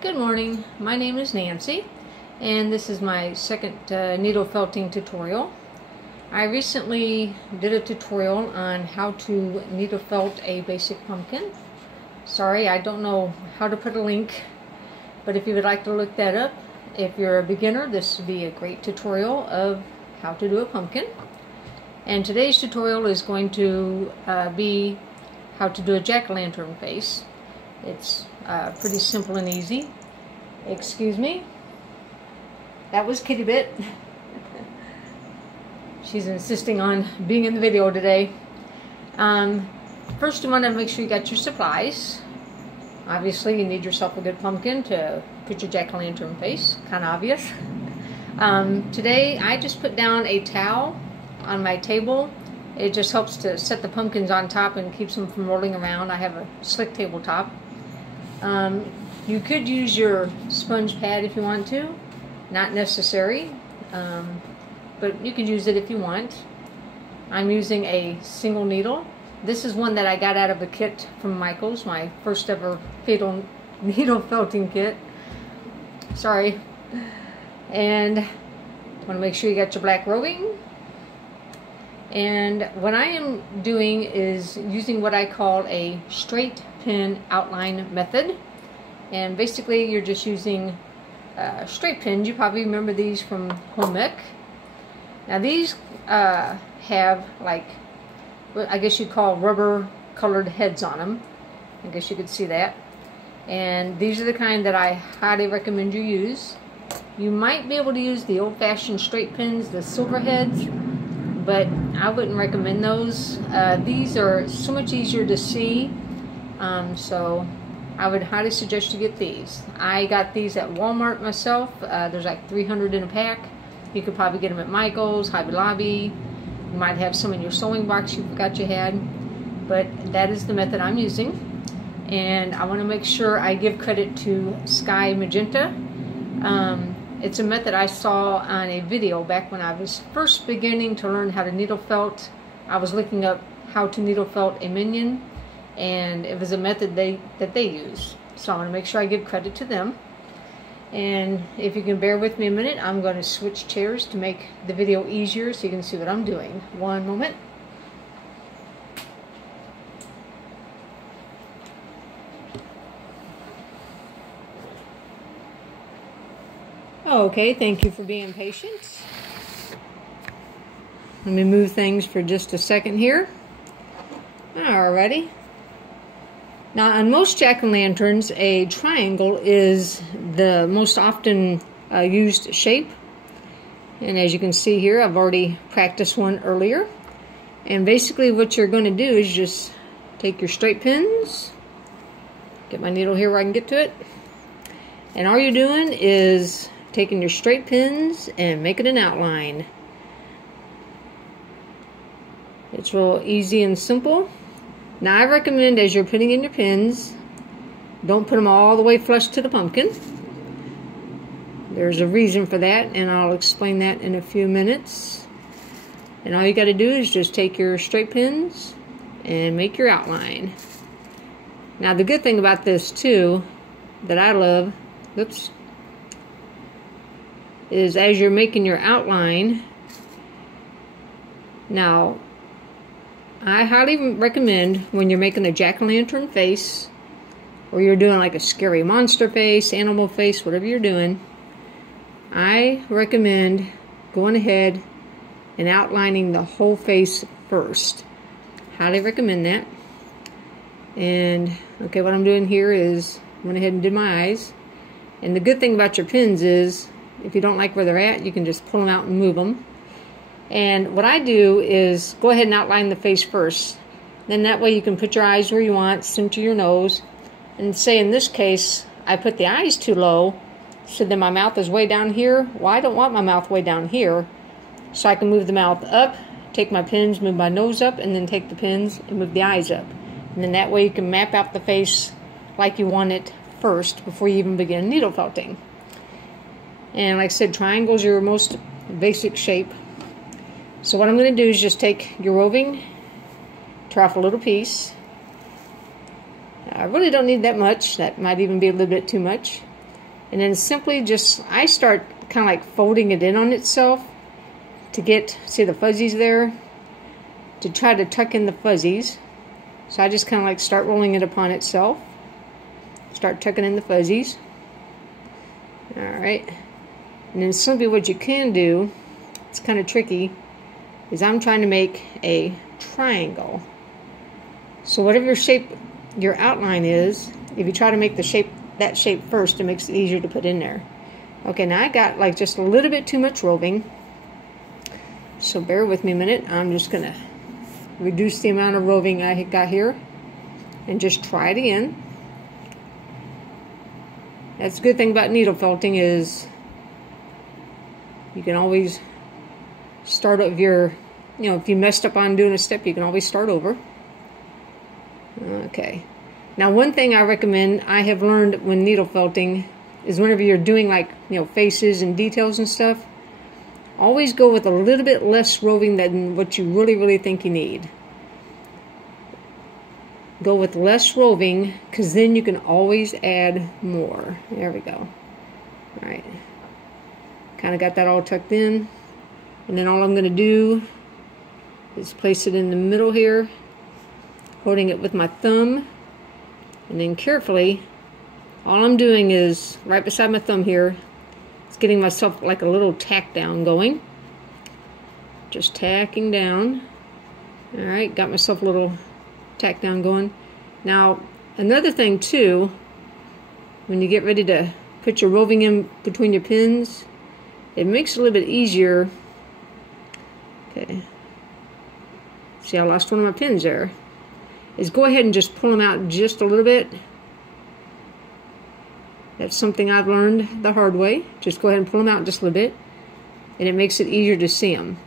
Good morning, my name is Nancy and this is my second needle felting tutorial. I recently did a tutorial on how to needle felt a basic pumpkin. Sorry, I don't know how to put a link, but if you would like to look that up, if you're a beginner, this would be a great tutorial of how to do a pumpkin. And today's tutorial is going to be how to do a jack-o'-lantern face. It's pretty simple and easy. Excuse me. That was Kitty Bit. She's insisting on being in the video today. First you want to make sure you got your supplies. Obviously you need yourself a good pumpkin to put your jack-o'-lantern face. Kind of obvious. Today I just put down a towel on my table. It just helps to set the pumpkins on top and keeps them from rolling around. I have a slick tabletop. You could use your sponge pad if you want to. Not necessary, but you could use it if you want. I'm using a single needle. This is one that I got out of a kit from Michael's, my first ever fatal needle felting kit. Sorry. And you want to make sure you got your black roving. And what I am doing is using what I call a straight pin outline method. And basically you're just using straight pins. You probably remember these from home ec. Now these have, like, what I guess you'd call rubber colored heads on them. I guess you could see that. And these are the kind that I highly recommend you use. You might be able to use the old-fashioned straight pins, the silver heads, but I wouldn't recommend those. These are so much easier to see, so I would highly suggest you get these. I got these at Walmart myself. There's like 300 in a pack. You could probably get them at Michael's, Hobby Lobby. You might have some in your sewing box you forgot you had. But that is the method I'm using. And I want to make sure I give credit to Sky Magenta. It's a method I saw on a video back when I was first beginning to learn how to needle felt. I was looking up how to needle felt a minion, and it was a method that they use. So I want to make sure I give credit to them. And if you can bear with me a minute, I'm going to switch chairs to make the video easier so you can see what I'm doing. One moment. Okay, thank you for being patient. Let me move things for just a second here. Alrighty. Now, on most jack-o'-lanterns, a triangle is the most often used shape. And as you can see here, I've already practiced one earlier. And basically what you're going to do is just take your straight pins, get my needle here where I can get to it, and all you're doing is taking your straight pins and making an outline. It's real easy and simple. Now I recommend, as you're putting in your pins, don't put them all the way flush to the pumpkin. There's a reason for that, and I'll explain that in a few minutes. And all you got to do is just take your straight pins and make your outline. Now the good thing about this too, that I love, is as you're making your outline, now I highly recommend when you're making a jack-o'-lantern face, or you're doing like a scary monster face, animal face, whatever you're doing, I recommend going ahead and outlining the whole face first. Highly recommend that. And okay, what I'm doing here is went ahead and did my eyes. And the good thing about your pins is, if you don't like where they're at, you can just pull them out and move them. And what I do is go ahead and outline the face first. Then that way you can put your eyes where you want, center your nose. And say in this case, I put the eyes too low, so then my mouth is way down here. Well, I don't want my mouth way down here. So I can move the mouth up, take my pins, move my nose up, and then take the pins and move the eyes up. And then that way you can map out the face like you want it first before you even begin needle felting. And like I said, triangles are your most basic shape. So what I'm going to do is just take your roving, tear off a little piece. I really don't need that much. That might even be a little bit too much. And then simply just, I start kind of like folding it in on itself to get, see the fuzzies there? To try to tuck in the fuzzies. So I just kind of like start rolling it upon itself. Start tucking in the fuzzies. Alright. And then simply what you can do, it's kind of tricky, is I'm trying to make a triangle. So whatever your shape, your outline is, if you try to make the shape, that shape first, it makes it easier to put in there. Okay, now I got like just a little bit too much roving. So bear with me a minute. I'm just going to reduce the amount of roving I got here and just try it again. That's the good thing about needle felting is you can always start if you're, you know, if you messed up on doing a step, you can always start over. Okay. Now one thing I recommend, I have learned when needle felting, is whenever you're doing like, you know, faces and details and stuff, always go with a little bit less roving than what you really think you need. Go with less roving, because then you can always add more. There we go. Alright. Kind of got that all tucked in. And then all I'm going to do is place it in the middle here, holding it with my thumb. And then carefully, all I'm doing is, right beside my thumb here, it's getting myself like a little tack down going. Just tacking down. Alright, got myself a little tack down going. Now, another thing too, when you get ready to put your roving in between your pins, it makes it a little bit easier. Okay. See, I lost one of my pins there. Is go ahead and just pull them out just a little bit. That's something I've learned the hard way. Just go ahead and pull them out just a little bit, and it makes it easier to see them.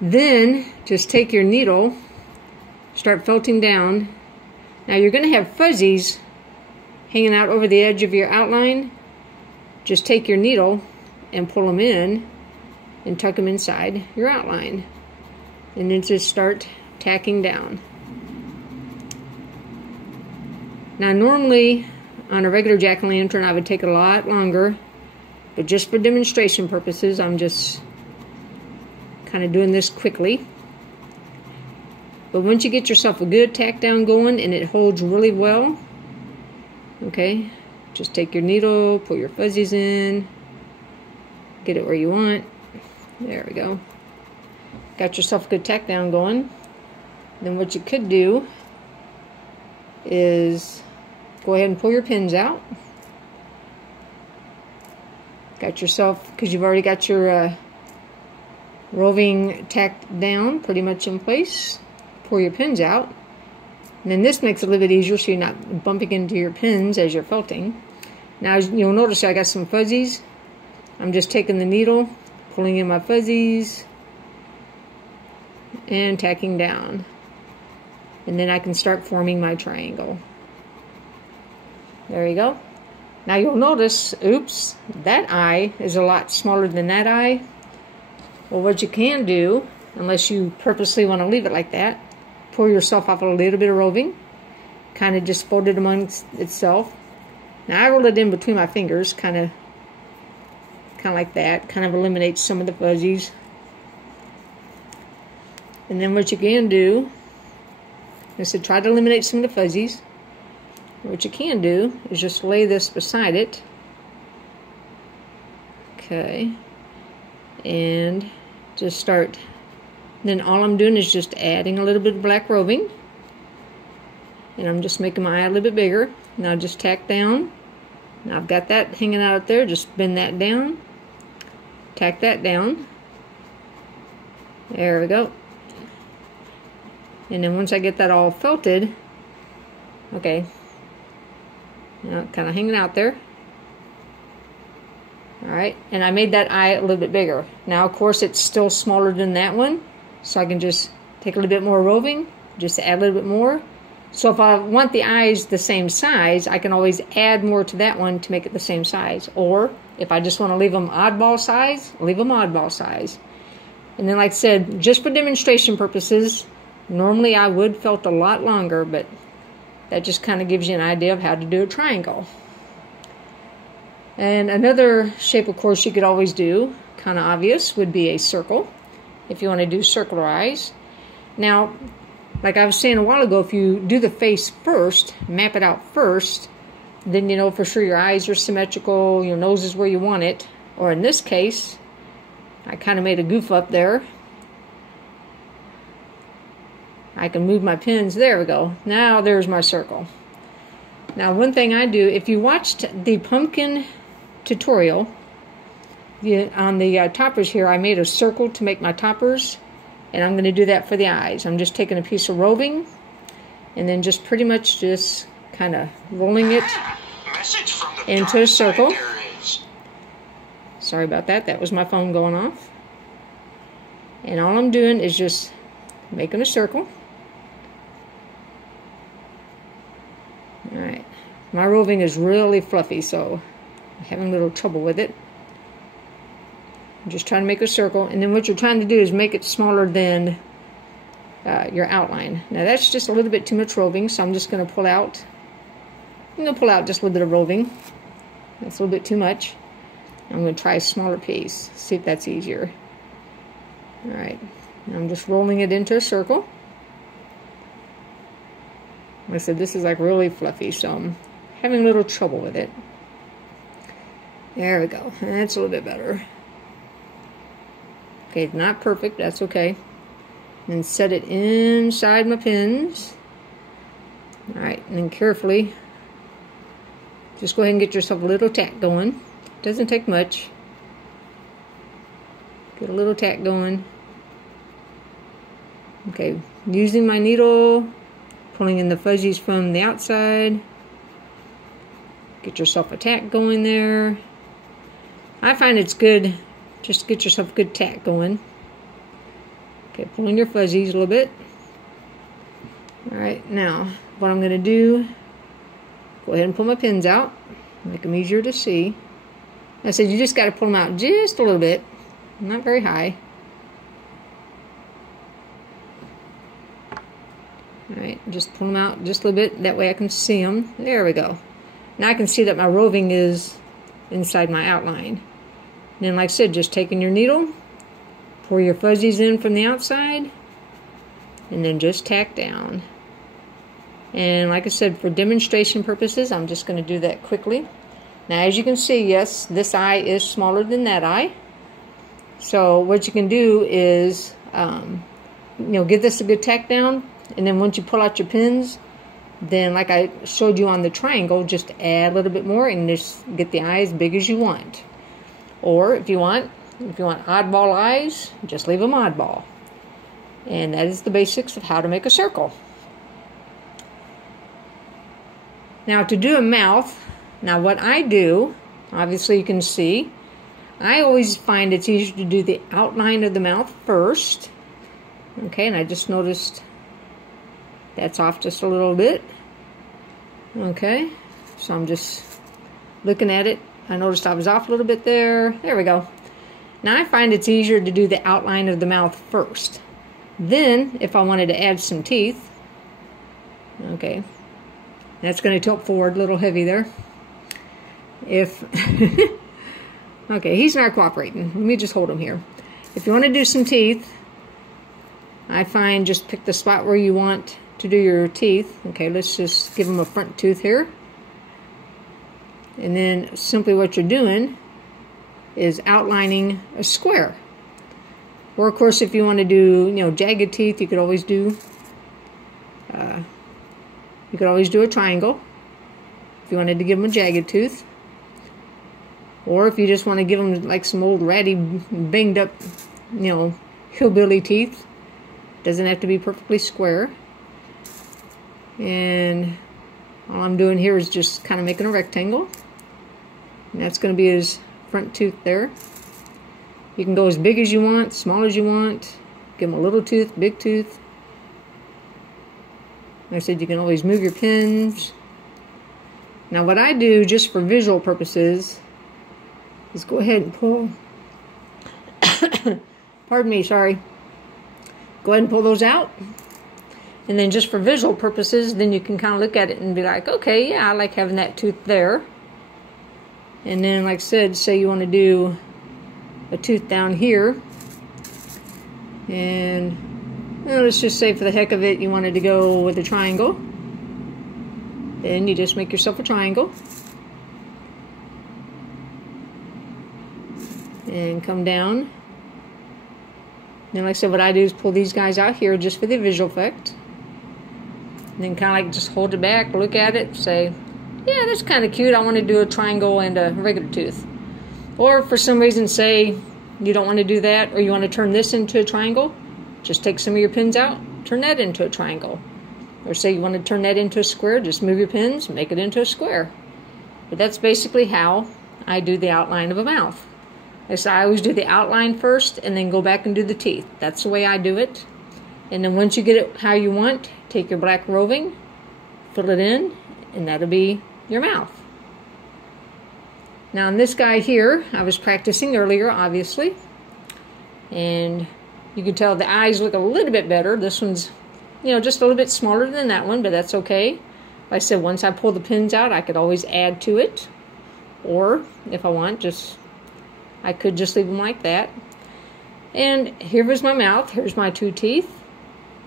Then, just take your needle, start felting down. Now you're going to have fuzzies hanging out over the edge of your outline. Just take your needle and pull them in and tuck them inside your outline. And then just start tacking down. Now normally on a regular jack-o'-lantern I would take a lot longer, but just for demonstration purposes I'm just kind of doing this quickly. But once you get yourself a good tack down going and it holds really well, okay, just take your needle, pull your fuzzies in, get it where you want. There we go. Got yourself a good tack down going. Then what you could do is go ahead and pull your pins out. Got yourself, because you've already got your roving tacked down pretty much in place. Pull your pins out. And then this makes it a little bit easier so you're not bumping into your pins as you're felting. Now you'll notice I got some fuzzies. I'm just taking the needle, pulling in my fuzzies, and tacking down. And then I can start forming my triangle. There you go. Now you'll notice, oops, that eye is a lot smaller than that eye. Well, what you can do, unless you purposely want to leave it like that, pour yourself off a little bit of roving, kind of just fold it amongst itself. Now I roll it in between my fingers, kind of like that, kind of eliminates some of the fuzzies. And then what you can do is to try to eliminate some of the fuzzies. What you can do is just lay this beside it. Okay. And just start. Then all I'm doing is just adding a little bit of black roving. And I'm just making my eye a little bit bigger. Now just tack down. Now I've got that hanging out there. Just bend that down. Tack that down. There we go. And then once I get that all felted, okay, now kind of hanging out there. Alright, and I made that eye a little bit bigger. Now of course it's still smaller than that one, so I can just take a little bit more roving, just add a little bit more. So if I want the eyes the same size, I can always add more to that one to make it the same size. Or if I just want to leave them oddball size, leave them oddball size. And then like I said, just for demonstration purposes, normally I would felt a lot longer, but that just kind of gives you an idea of how to do a triangle. And another shape, of course, you could always do, kind of obvious, would be a circle, if you want to do circular eyes. Now, like I was saying a while ago, if you do the face first, map it out first, then you know for sure your eyes are symmetrical, your nose is where you want it. Or in this case, I kind of made a goof up there. I can move my pins. There we go. Now there's my circle. Now one thing I do, if you watched the pumpkin tutorial, on the toppers here, I made a circle to make my toppers, and I'm going to do that for the eyes. I'm just taking a piece of roving, and then just pretty much just kind of rolling it into a circle. Sorry about that. That was my phone going off. And all I'm doing is just making a circle. Alright. My roving is really fluffy, so I'm having a little trouble with it. I'm just trying to make a circle, and then what you're trying to do is make it smaller than your outline. Now that's just a little bit too much roving, so I'm just going to pull out. I'm going to pull out just a little bit of roving. That's a little bit too much. I'm going to try a smaller piece, see if that's easier. Alright, I'm just rolling it into a circle. Like I said, this is like really fluffy, so I'm having a little trouble with it. There we go, that's a little bit better. Okay, it's not perfect, that's okay. And set it inside my pins. Alright, and then carefully, just go ahead and get yourself a little tack going. Doesn't take much. Get a little tack going. Okay, using my needle, pulling in the fuzzies from the outside. Get yourself a tack going there. I find it's good just to get yourself a good tack going. Okay, pulling your fuzzies a little bit. Alright, now what I'm going to do, go ahead and pull my pins out. Make them easier to see. I said you just got to pull them out just a little bit, not very high. Alright, just pull them out just a little bit, that way I can see them. There we go. Now I can see that my roving is inside my outline. And then like I said, just taking your needle, pour your fuzzies in from the outside, and then just tack down. And like I said, for demonstration purposes, I'm just going to do that quickly. Now as you can see, yes, this eye is smaller than that eye. So what you can do is, give this a good tack down, and then once you pull out your pins, then like I showed you on the triangle, just add a little bit more and just get the eye as big as you want. Or if you want oddball eyes, just leave them oddball. And that is the basics of how to make a circle. Now to do a mouth, now what I do, obviously you can see, I always find it's easier to do the outline of the mouth first. Okay, and I just noticed that's off just a little bit. Okay, so I'm just looking at it. I noticed I was off a little bit there. There we go. Now I find it's easier to do the outline of the mouth first. Then, if I wanted to add some teeth, okay, that's going to tilt forward a little heavy there. If, okay, he's not cooperating. Let me just hold him here. If you want to do some teeth, I find just pick the spot where you want to do your teeth. Okay, let's just give him a front tooth here. And then simply what you're doing is outlining a square. Or of course, if you want to do, jagged teeth, you could always do a triangle. If you wanted to give them a jagged tooth. Or if you just want to give them like some old ratty, banged up, hillbilly teeth. Doesn't have to be perfectly square. And all I'm doing here is just kind of making a rectangle. And that's going to be his front tooth there. You can go as big as you want, small as you want. Give him a little tooth, big tooth. Like I said, you can always move your pins. Now what I do, just for visual purposes, is go ahead and pull. Pardon me, sorry. Go ahead and pull those out. And then just for visual purposes, then you can kind of look at it and be like, okay, yeah, I like having that tooth there. And then, like I said, say you want to do a tooth down here. And well, let's just say for the heck of it, you wanted to go with a triangle. Then you just make yourself a triangle. And come down. Then, like I said, what I do is pull these guys out here just for the visual effect. And then kind of like just hold it back, look at it, say, yeah, that's kind of cute. I want to do a triangle and a regular tooth. Or for some reason, say you don't want to do that, or you want to turn this into a triangle, just take some of your pins out, turn that into a triangle. Or say you want to turn that into a square, just move your pins, make it into a square. But that's basically how I do the outline of a mouth. So I always do the outline first and then go back and do the teeth. That's the way I do it. And then once you get it how you want, take your black roving, fill it in, and that'll be your mouth. Now on this guy here, I was practicing earlier, obviously. And you can tell the eyes look a little bit better. This one's, you know, just a little bit smaller than that one, but that's okay. Like I said, once I pull the pins out, I could always add to it. Or, if I want, I could just leave them like that. And here was my mouth. Here's my 2 teeth.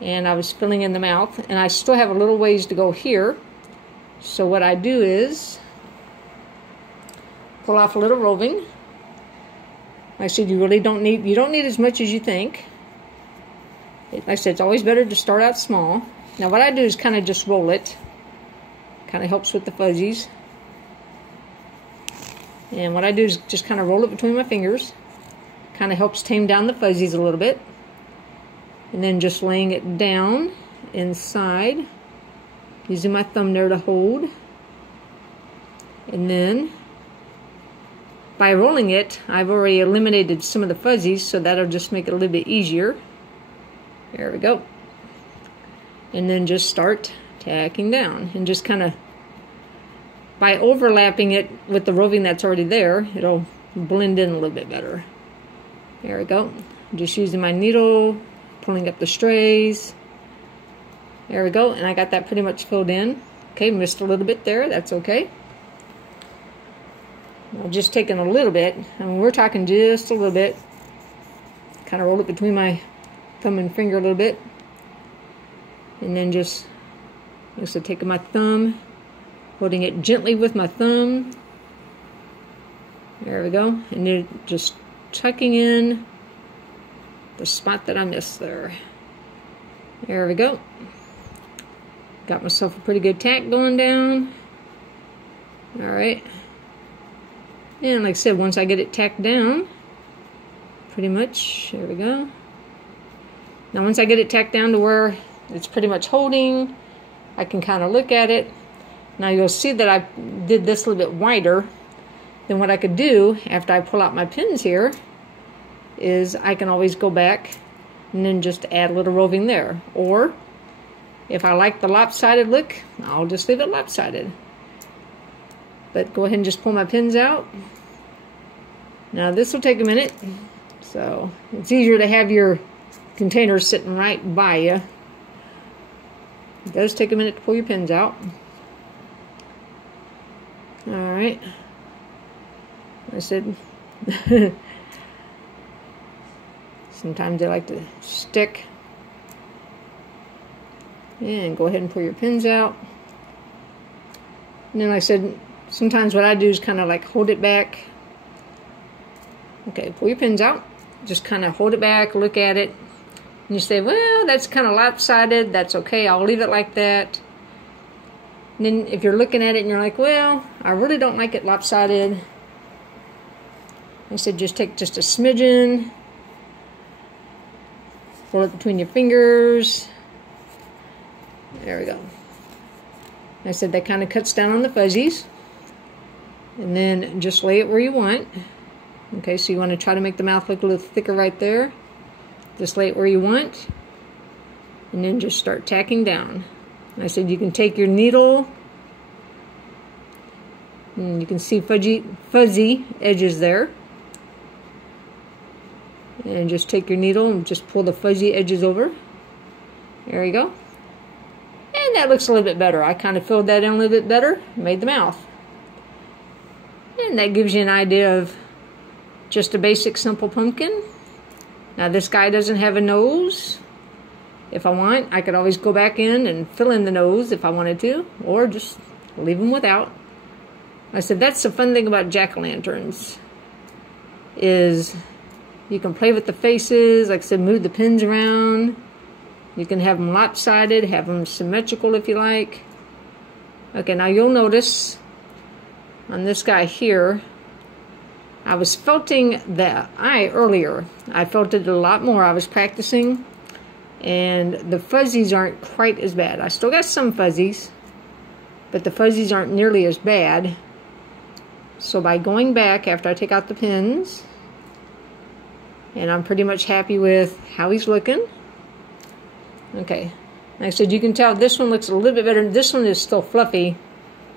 And I was filling in the mouth. And I still have a little ways to go here. So what I do is pull off a little roving. Like I said, you don't need as much as you think. Like I said, it's always better to start out small. Now what I do is kind of just roll it. Kind of helps with the fuzzies. And what I do is just kind of roll it between my fingers. Kind of helps tame down the fuzzies a little bit. And then just laying it down inside. Using my thumb there to hold. And then, by rolling it, I've already eliminated some of the fuzzies, so that'll just make it a little bit easier. There we go. And then just start tacking down. And just kind of, by overlapping it with the roving that's already there, it'll blend in a little bit better. There we go. Just using my needle, pulling up the strays. There we go, and I got that pretty much filled in. Okay, missed a little bit there, that's okay. I'm just taking a little bit. I mean, we're talking just a little bit. Kind of roll it between my thumb and finger a little bit. And then just taking my thumb, holding it gently with my thumb. There we go. And then just tucking in the spot that I missed there. There we go. Got myself a pretty good tack going down. Alright. And like I said, once I get it tacked down, pretty much, there we go. Now once I get it tacked down to where it's pretty much holding, I can kind of look at it. Now you'll see that I did this a little bit wider. Then what I could do, after I pull out my pins here, is I can always go back and then just add a little roving there. Or, if I like the lopsided look, I'll just leave it lopsided. But go ahead and just pull my pins out. Now this will take a minute. So, it's easier to have your container sitting right by you. It does take a minute to pull your pins out. Alright. I said, sometimes they like to stick. And go ahead and pull your pins out. And then like I said, sometimes what I do is kind of like hold it back. Okay, pull your pins out. Just kind of hold it back, look at it. And you say, well, that's kind of lopsided. That's okay, I'll leave it like that. And then if you're looking at it and you're like, well, I really don't like it lopsided. I said just take just a smidgen. Roll it between your fingers. There we go. I said that kind of cuts down on the fuzzies. And then just lay it where you want. Okay, so you want to try to make the mouth look a little thicker right there. Just lay it where you want. And then just start tacking down. I said you can take your needle. And you can see fuzzy edges there. And just take your needle and just pull the fuzzy edges over. There you go. And that looks a little bit better. I kind of filled that in a little bit better. Made the mouth. And And that gives you an idea of just a basic simple pumpkin. Now this guy doesn't have a nose. If I want, I could always go back in and fill in the nose if I wanted to, or just leave them without. I said that's the fun thing about jack-o'-lanterns, is you can play with the faces. Like I said, move the pins around. You can have them lopsided, have them symmetrical if you like. Okay, now you'll notice on this guy here, I was felting the eye earlier. I felt it a lot more. I was practicing, and the fuzzies aren't quite as bad. I still got some fuzzies, but the fuzzies aren't nearly as bad. So by going back after I take out the pins, and I'm pretty much happy with how he's looking. Okay, like I said, you can tell this one looks a little bit better. This one is still fluffy.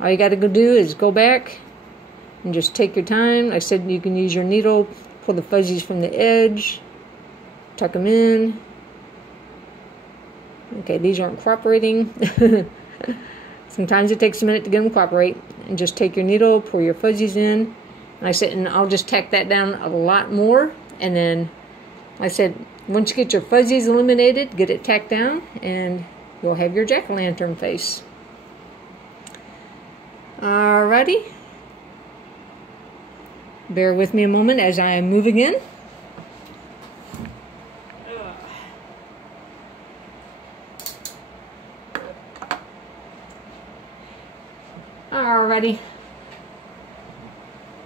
All you got to go do is go back and just take your time. Like I said, you can use your needle, pull the fuzzies from the edge, tuck them in. Okay, these aren't cooperating. Sometimes it takes a minute to get them to cooperate. And just take your needle, pour your fuzzies in. And I said, and I'll just tack that down a lot more. And then, like I said, once you get your fuzzies eliminated, get it tacked down, and you'll have your jack-o'-lantern face. Alrighty. Bear with me a moment as I move again. Alrighty.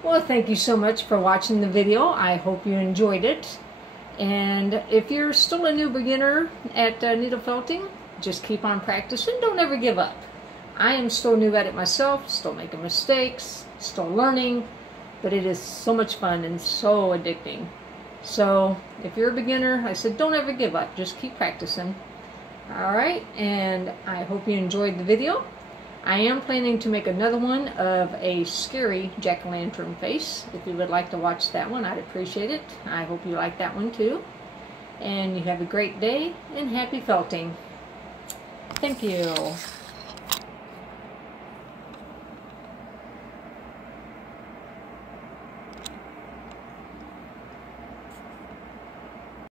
Well, thank you so much for watching the video. I hope you enjoyed it. And if you're still a new beginner at needle felting, just keep on practicing. Don't ever give up. I am still new at it myself, still making mistakes, still learning, but it is so much fun and so addicting. So if you're a beginner, I said don't ever give up. Just keep practicing. Alright, and I hope you enjoyed the video. I am planning to make another one of a scary jack-o'-lantern face. If you would like to watch that one, I'd appreciate it. I hope you like that one too. And you have a great day and happy felting. Thank you.